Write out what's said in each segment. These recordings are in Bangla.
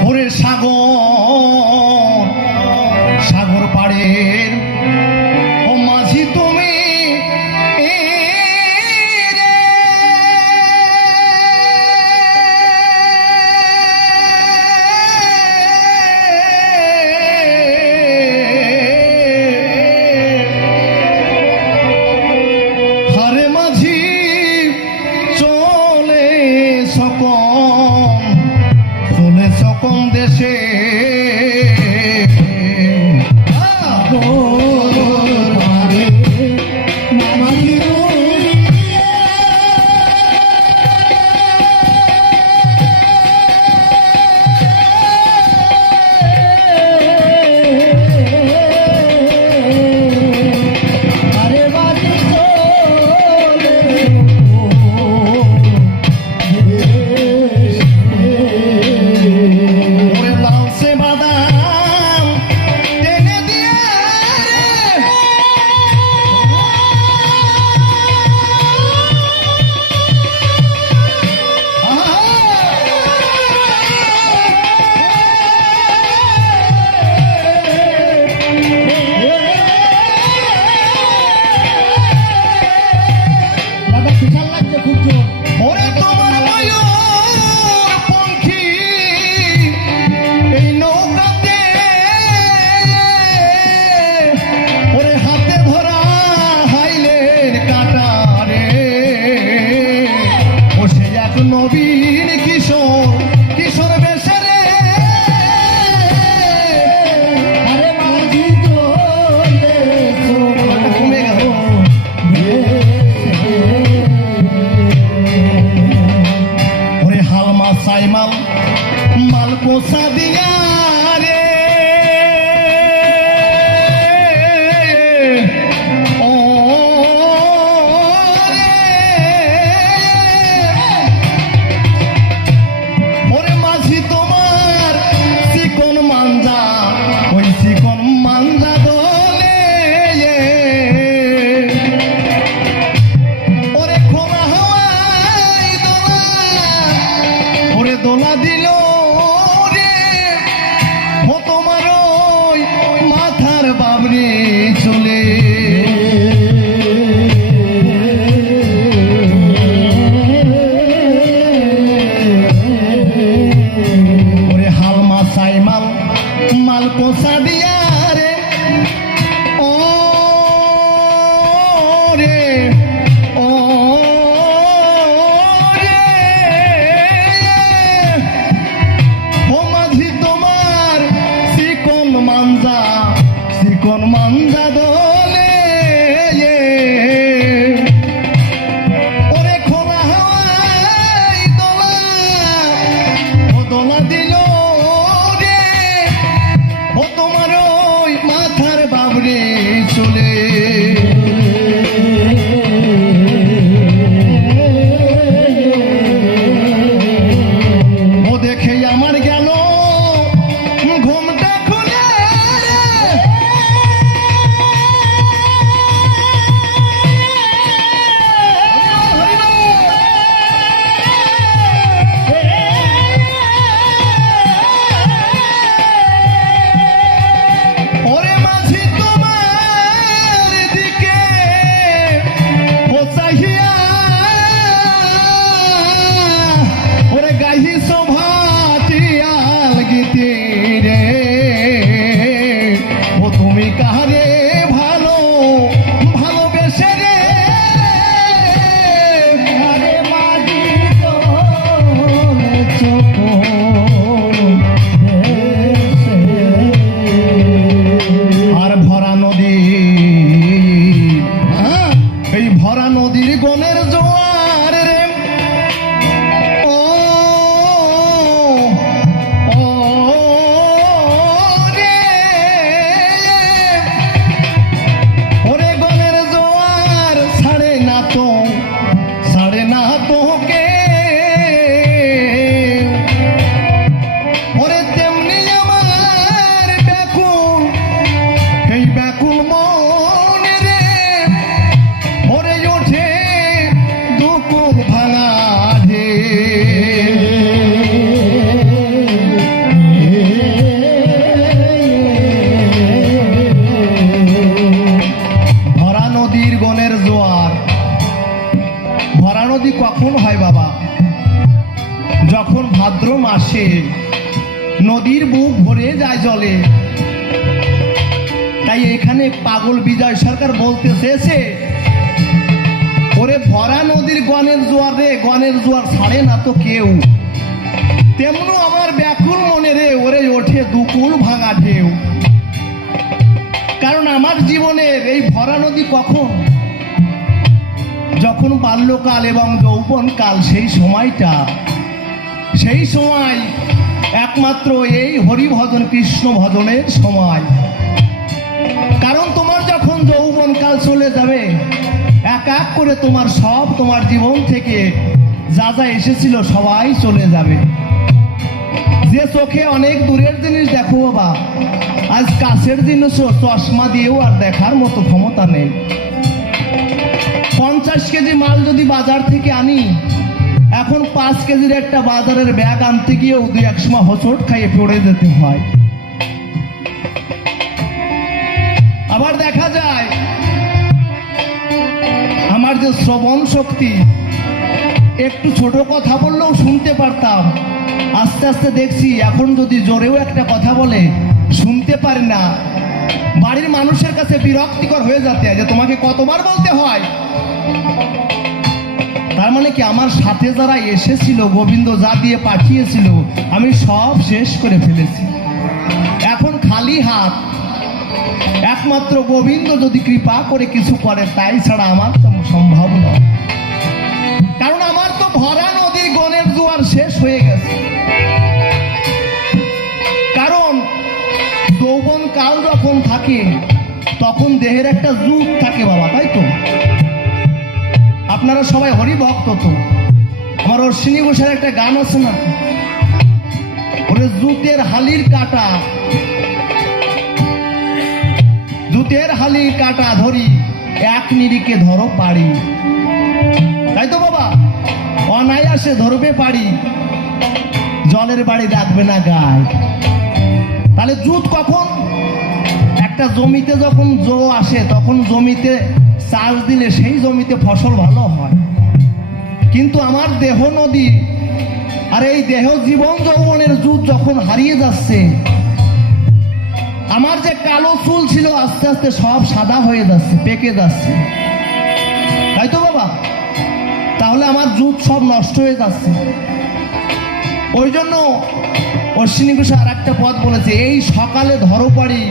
ওরে সাগর সাগর পাড়ের এই ভরা নদীর গনের জল নদীর গনের জোয়ার। ভরা নদী কখন হয় বাবা? যখন ভাদ্র মাসে নদীর বুক ভরে যায় জলে। তাই এখানে পাগল বিজয় সরকার বলতে চেয়েছে, ওরে ভরা নদীর গণের জোয়ার রে গণের জোয়ার ছাড়ে না তো কেউ। তেমন আমার ব্যাকুল মনে রে, ওরে ওঠে দুকুল ভাঙা ঢেউ। কারণ আমার জীবনের এই ভরা নদী কখন? যখন বাল্যকাল এবং যৌবনকাল সেই সময়টা, সেই সময় একমাত্র এই হরিভজন কৃষ্ণ ভজনের সময়। কারণ তোমার যখন যৌবনকাল চলে যাবে, এক এক করে তোমার সব তোমার জীবন থেকে যা যা এসেছিল সবাই চলে যাবে। যে চোখে অনেক দূরের জিনিস দেখো বাবা আজ কাছের জিনিসও চশমা দিয়েও আর দেখার মতো ক্ষমতা নেই। পঞ্চাশ কেজি মাল যদি বাজার থেকে আনি, এখন পাঁচ কেজির একটা বাজারের ব্যাগ আনতে গিয়েও দুই এক সময় হোঁচট খাইয়ে পড়ে যেতে হয়। আবার দেখা যায়, আমার যে শ্রবণ শক্তি, একটু ছোট কথা বললেও শুনতে পারতাম। আস্তে আস্তে দেখছি, এখন যদি জোরেও একটা কথা বলে শুনতে পারি না। বাড়ির মানুষের কাছে বিরক্তিকর হয়ে যাতে যে তোমাকে কতবার বলতে হয়। তার মানে কি আমার সাথে যারা এসেছিল, গোবিন্দ যা দিয়ে পাঠিয়েছিল, আমি সব শেষ করে ফেলেছি। এখন খালি হাত। একমাত্র গোবিন্দ যদি কৃপা করে কিছু করে, তাই ছাড়া আমার তো সম্ভব নয়। কারণ আমার তো ভরা নদীর গণের জোয়ার শেষ হয়ে গেছে। কাল যখন থাকে, তখন দেহের একটা যুগ থাকে বাবা, তাই তো? আপনারা সবাই হরি ভক্ত তো? আমার অশ্বিনী ঘোষের একটা গান আছে না? ওরে জুতের হালির কাটা, জুতের হালির কাটা ধরি, এক নিরিকে ধরো পারি তাই তো বাবা? অনায়াসে ধরবে পারি জলের বাড়ি রাখবে না গায়ে। তাহলে জুত কখন? একটা জমিতে যখন জো আসে, তখন জমিতে চাষ দিলে সেই জমিতে ফসল ভালো হয়। কিন্তু আমার দেহ নদী আর এই দেহ জীবন যৌবনের জুত যখন হারিয়ে যাচ্ছে, আমার যে কালো চুল ছিল আস্তে আস্তে সব সাদা হয়ে যাচ্ছে, পেকে যাচ্ছে। তাই তো বাবা? তাহলে আমার জুত সব নষ্ট হয়ে যাচ্ছে। ওই জন্য অশ্বিনী ঘোষ আর একটা পথ বলেছে, এই সকালে ধরো পারি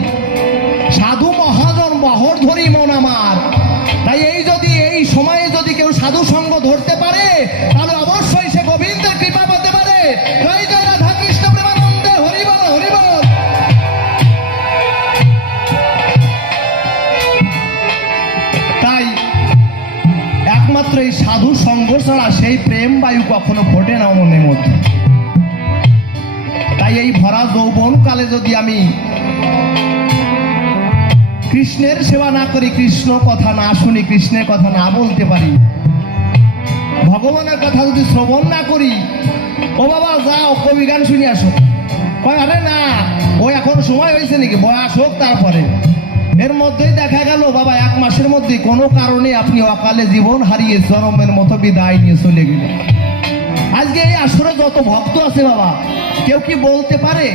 সেই প্রেম বায়ু কখনো ফোটে না মনের মধ্যে। তাই এই ভরা যৌবন কালে যদি আমি কৃষ্ণের সেবা না করি, কৃষ্ণ কথা না শুনি, কৃষ্ণের কথা না বলতে পারি, ভগবানের কথা যদি শ্রবণ না করি, ও বাবা, যাও, কবি গান শুনি আসো। কয়, আরে না, ও এখন সময় হয়েছে নাকি? বয়স হোক তারপরে। এর মধ্যেই দেখা গেল, বাবা, এক মাসের মধ্যে কোনো কারণে আপনি অকালে জীবন হারিয়ে জনমের মতো বিদায় নিয়ে চলে গেলেন। আজকে এই আসরে যত ভক্ত আছে, বাবা, কেউ কি বলতে পারে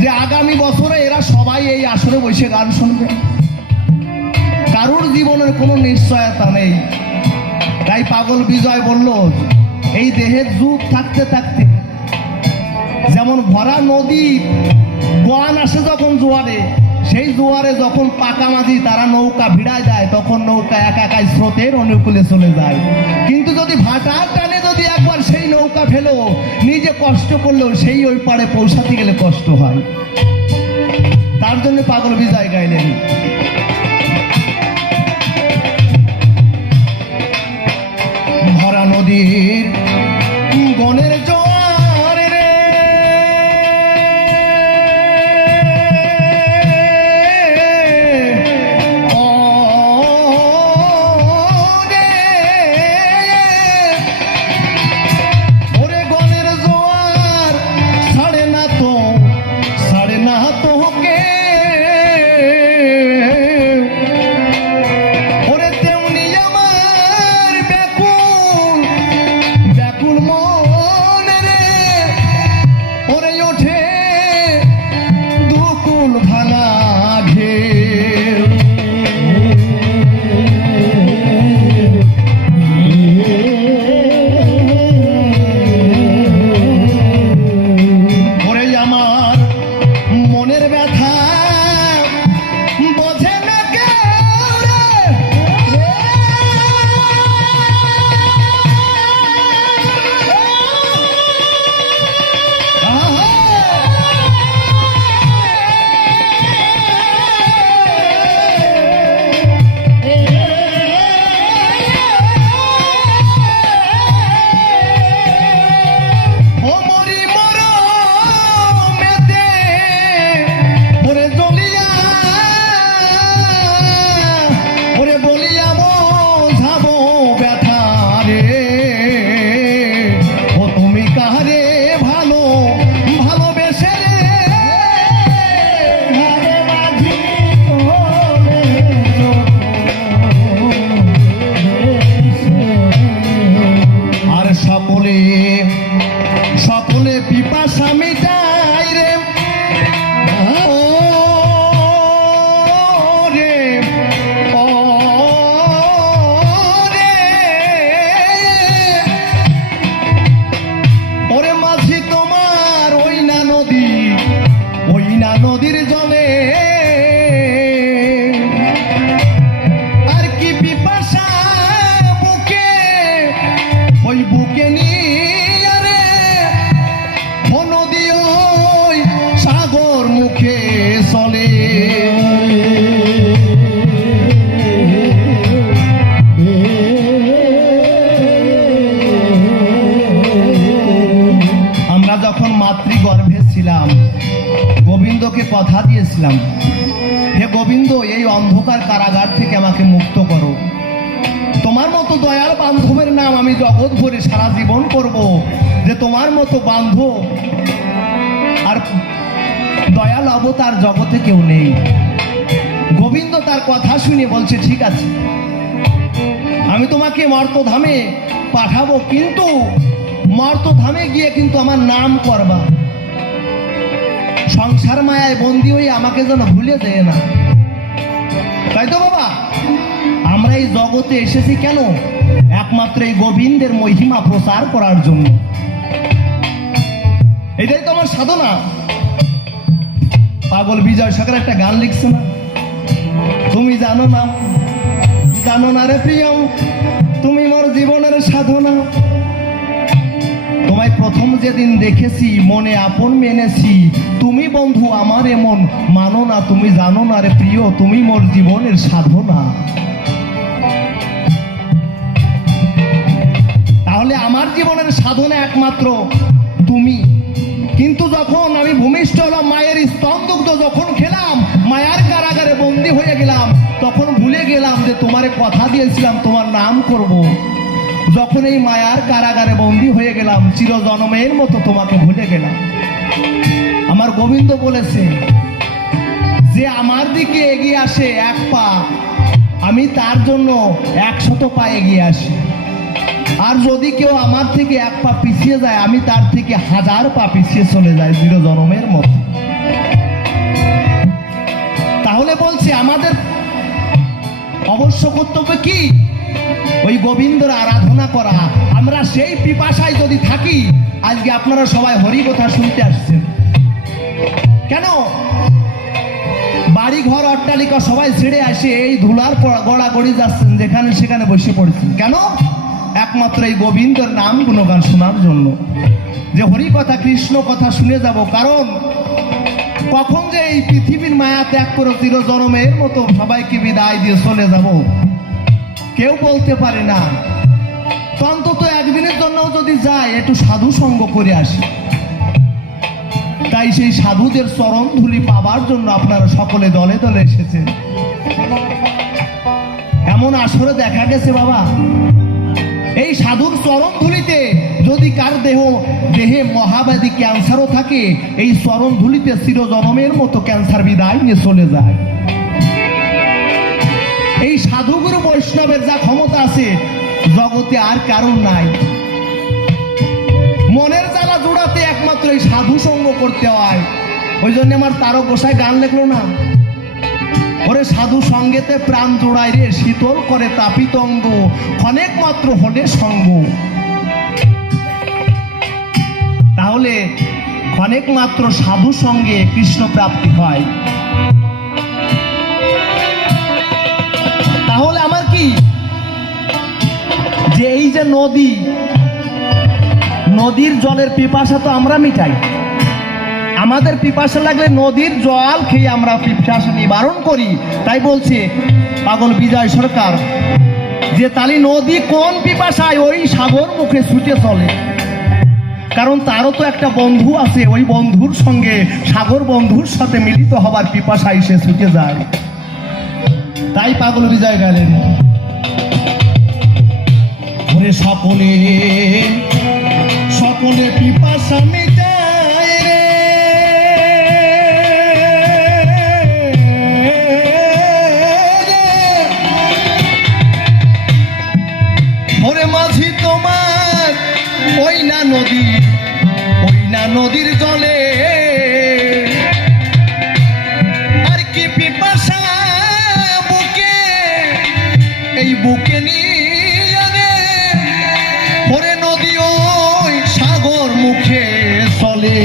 যে আগামী বছরে এরা সবাই এই আসরে বসে গান শুনবে? কারোর জীবনের কোনো নিশ্চয়তা নেই। তাই পাগল বিজয় বলল, এই দেহের যুগ থাকতে থাকতে, যেমন ভরা নদী গোয়ান আসে যখন জোয়ারে সেই জোয়ারে যখন পাকা মাঝি তারা নৌকা ভিড়ায় যায়, তখন নৌকা একা একাই স্রোতের অনুকূলে চলে যায়। কিন্তু যদি ভাটার টানে যদি একবার সেই নৌকা ফেলো, নিজে কষ্ট করলেও সেই ওই পারে পৌঁছাতে গেলে কষ্ট হয়। তার জন্য পাগল বিজয় গাইলেন। ভরা নদীর নদীর জলে কথা হে গোবিন্দ, এই অন্ধকার কারাগার থেকে আমাকে মুক্ত করো। তোমার মতো দয়াল বান্ধবের নাম আমি জগৎ ভরে সারা জীবন করব, যে তোমার মতো বান্ধব আর দয়াল অবতার জগতে কেউ নেই। গোবিন্দ তার কথা শুনে বলছে, ঠিক আছে, আমি তোমাকে মর্তধামে পাঠাবো, কিন্তু মর্তধামে গিয়ে কিন্তু আমার নাম করবা। সংসার মায়ায় বন্দি হয়ে আমাকে যেন ভুলে দেয় না। তাই তো বাবা, আমরা এই জগতে এসেছি কেন? একমাত্র এই গোবিন্দের মহিমা প্রচার করার জন্য। এটাই তো আমার সাধনা। পাগল বিজয় সরকার একটা গান লিখছে না? তুমি জানো না জানো না রে প্রিয় তুমি মোর জীবনের সাধনা। প্রথম যেদিন দেখেছি, মনে আপন মেনেছি। তুমি বন্ধু আমার এমন, মানো না, তুমি জানো না রে প্রিয়, তুমি মোর জীবনের সাধনা। তাহলে আমার জীবনের সাধনা একমাত্র তুমি। কিন্তু যখন আমি ভূমিষ্ঠ হলাম, মায়ের স্তন্দুগ্ধ যখন খেলাম, মায়ার কারাগারে বন্দী হয়ে গেলাম, তখন ভুলে গেলাম যে তোমারে কথা দিয়েছিলাম, তোমার নাম করব। যখন এই মায়ার কারাগারে বন্দি হয়ে গেলাম, চিরজনমের মতো তোমাকে ভুলে গেলাম। আমার গোবিন্দ বলেছে, যে আমার দিকে এগিয়ে আসে এক পা, আমি তার জন্য একশত পা এগিয়ে আসি। আর যদি কেউ আমার থেকে এক পা পিছিয়ে যায়, আমি তার থেকে হাজার পা পিছিয়ে চলে যাই চির জনমের মতো। তাহলে বলছি, আমাদের অবশ্য কর্তব্য কি? ওই গোবিন্দর আরাধনা করা। আমরা সেই পিপাসায় যদি থাকি, আজকে আপনারা সবাই হরি কথা শুনতে আসছেন। কেন? বাড়ি ঘর অট্টালিকা সবাই ছেড়ে আসে, এই ধুলার পর- গড়াগড়ি যাচ্ছেন যেখানে সেখানে বসে পড়েছেন। কেন? একমাত্র এই গোবিন্দর নাম গুণগান শোনার জন্য। যে হরি কথা কৃষ্ণ কথা শুনে যাব, কারণ কখন যে এই পৃথিবীর মায়া ত্যাগ করে চির জনমের মতো সবাইকে বিদায় দিয়ে চলে যাব কেউ বলতে পারে না। অন্তত একদিনের জন্য যদি যায়, একটু সাধু সঙ্গ করে আসি। তাই সেই সাধুদের চরণ ধুলি পাবার জন্য আপনারা সকলে দলে দলে এসেছেন। এমন আসরে দেখা গেছে বাবা। এই সাধুর চরণ ধুলিতে যদি কার দেহ, দেহে মহাব্যাধি ক্যান্সারও থাকে, এই চরণ ধুলিতে চিরজনমের মতো ক্যান্সার বিদায় নিয়ে চলে যায়। এই সাধুগুরু বৈষ্ণবের যা ক্ষমতা আছে, জগতে আর কারণ নাই। মনের জ্বালা জোড়াতে একমাত্র এই সাধু সঙ্গ করতে হয়। ওই জন্য আমার তারক গোসাই গান লেখলো না। ওরে সাধু সঙ্গেতে প্রাণ জোড়ায় রে, শীতল করে তাপিত অঙ্গ অনেক মাত্র হলে সঙ্গ। তাহলে অনেক মাত্র সাধু সঙ্গে কৃষ্ণ প্রাপ্তি হয়। তাহলে আমার কি? যে এই যে নদী, নদীর জলের পিপাসা তো আমরা মিটাই। আমাদের পিপাসা লাগলে নদীর জল খেয়ে আমরা পিপাসা নিবারণ করি। তাই বলছে পাগল বিজয় সরকার, যে তালি নদী কোন পিপাসায় ওই সাগর মুখে ছুটে চলে। কারণ তারও তো একটা বন্ধু আছে, ওই বন্ধুর সঙ্গে সাগর বন্ধুর সাথে মিলিত হবার পিপাসায় সে ছুটে যায়। তাই পাগল বিজয় গেলেন ওরে সকলে সকলে পিপাসা মিটায় রে। ওই না নদীর জলে বুকে নিয়ে পরে নদী ওই সাগর মুখে চলে।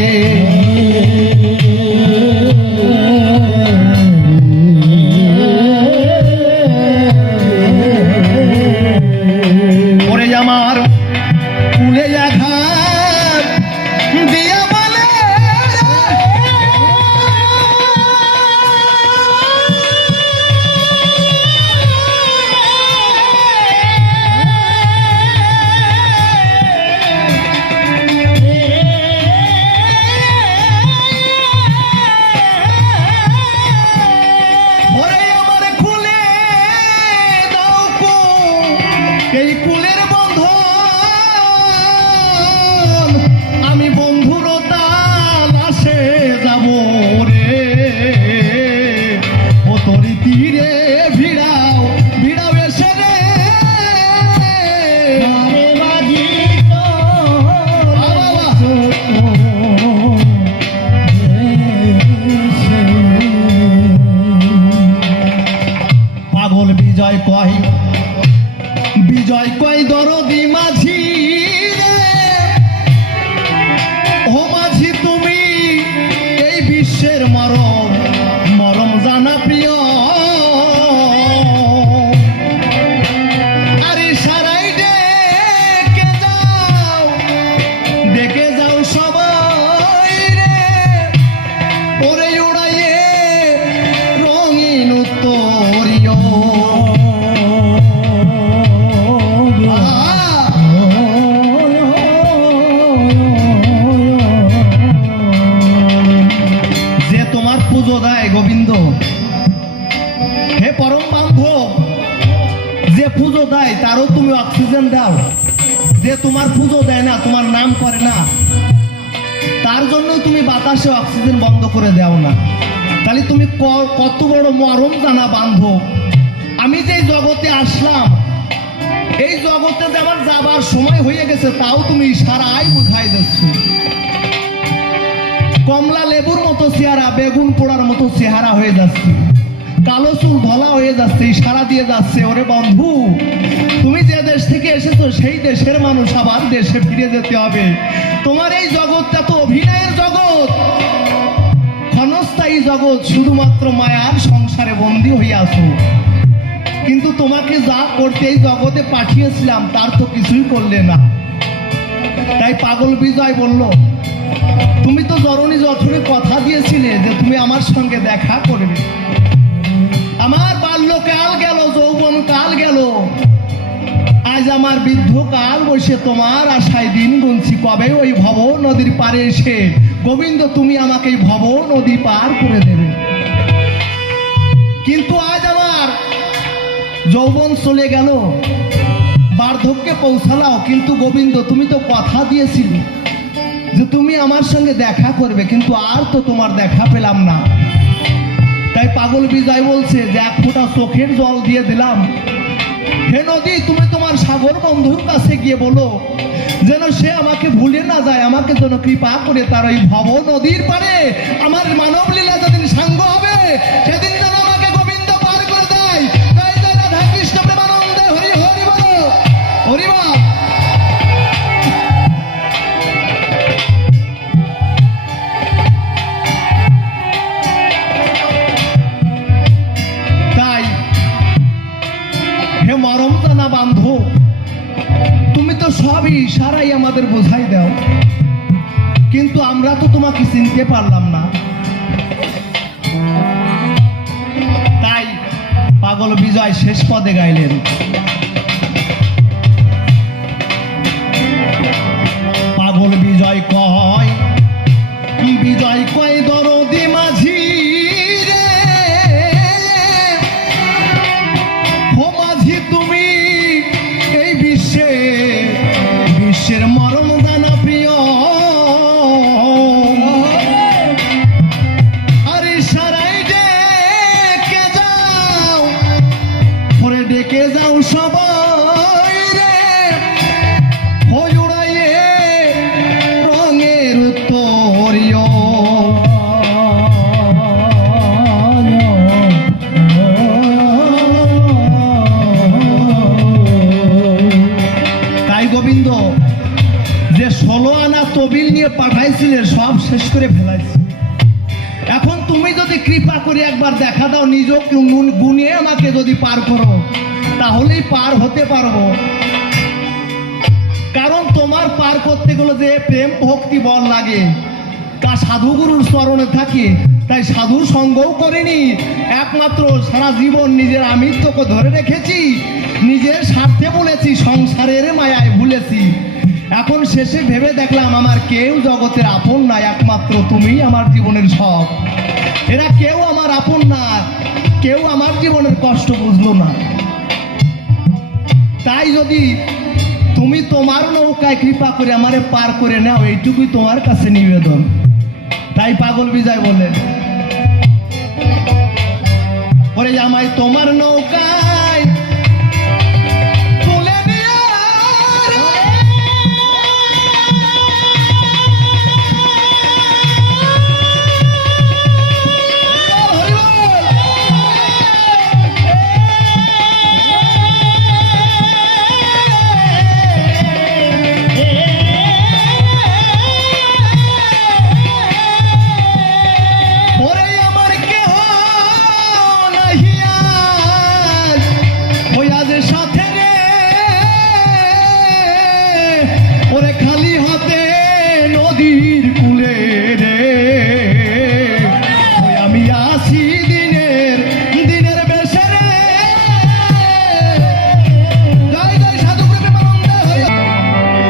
তুমি অক্সিজেন দাও। যে তোমার পুজো দেয় না, তোমার নাম করে না। তার জন্য তুমি বাতাসে অক্সিজেন বন্ধ করে দাও না। তাহলে তুমি কত বড় মরম জানা বান্ধব। আমি যে জগতে আসলাম, এই জগতে যে আমার যাবার সময় হয়ে গেছে, তাও তুমি সারাই বুঝাই দিচ্ছ। কমলা লেবুর মতো চেহারা, বেগুন পোড়ার মতো চেহারা হয়ে যাচ্ছে। কালো চুল ধলা হয়ে যাচ্ছে ইশারা দিয়ে যাচ্ছে। ওরে বন্ধু, তুমি যে দেশ থেকে এসেছ, সেই দেশের মানুষ আবার দেশে ফিরে যেতে হবে। তোমার এই জগৎটা তো অভিনয়ের জগৎ। ক্ষণস্থায়ী জগৎ, শুধুমাত্র মায়ার সংসারে বন্দী হইয়াছো কিন্তু তোমাকে যা করতে এই জগতে পাঠিয়েছিলাম, তার তো কিছুই করলে না। তাই পাগল বিজয় বলল, তুমি তো জরনি জঠরে কথা দিয়েছিলে যে তুমি আমার সঙ্গে দেখা করবে। আমার বাল্যকাল গেল, যৌবন কাল গেল। আজ আমার বৃদ্ধ কাল বসে তোমার আশায় দিন গুনছি। কবে ওই ভব নদীর পারে এসে? গোবিন্দ, তুমি আমাকে এই ভব নদী পার করে দেবে। কিন্তু আজ আমার যৌবন চলে গেল। বার্ধক্যে পৌঁছালাও। কিন্তু গোবিন্দ, তুমি তো কথা দিয়েছিলে যে তুমি আমার সঙ্গে দেখা করবে, কিন্তু আর তো তোমার দেখা পেলাম না। তাই পাগল বিজয় বলছে যে এক ফোঁটা চোখের জল দিয়ে দিলাম। হে নদী, তুমি তোমার সাগর বন্ধুর কাছে গিয়ে বলো, যেন সে আমাকে ভুলে না যায়, আমাকে যেন কৃপা করে তার ওই ভব নদীর পারে আমার মানব লীলা যেদিন সাঙ্গ হবে, সেদিন যেন সবই ইশারাই আমাদের বোঝাই দাও। কিন্তু আমরা তো তোমাকে চিনতে পারলাম না। তাই পাগল বিজয় শেষ পদে গাইলেন। পাগল বিজয় কয় নুন গুনিয়ে আমাকে যদি পার করো, তাহলেই পার হতে পারব। কারণ তোমার পার করতে গেলে যে প্রেম ভক্তি বল লাগে, তা সাধুগুরুর স্মরণে থাকে, তাই সাধু সঙ্গও করিনি। একমাত্র সারা জীবন নিজের আমিত্বকে ধরে রেখেছি, নিজের স্বার্থে বলেছি, সংসারের মায়ায় ভুলেছি। এখন শেষে ভেবে দেখলাম, আমার কেউ জগতের আপন নাই, একমাত্র তুমি আমার জীবনের সব। এরা কেউ আমার আপন না কেউ আমার জীবনের কষ্ট বুঝলো না। তাই যদি তুমি তোমার নৌকায় কৃপা করে আমারে পার করে নাও এইটুকুই তোমার কাছে নিবেদন। তাই পাগল বিজয় বলেন ওরে আমায় তোমার নৌকা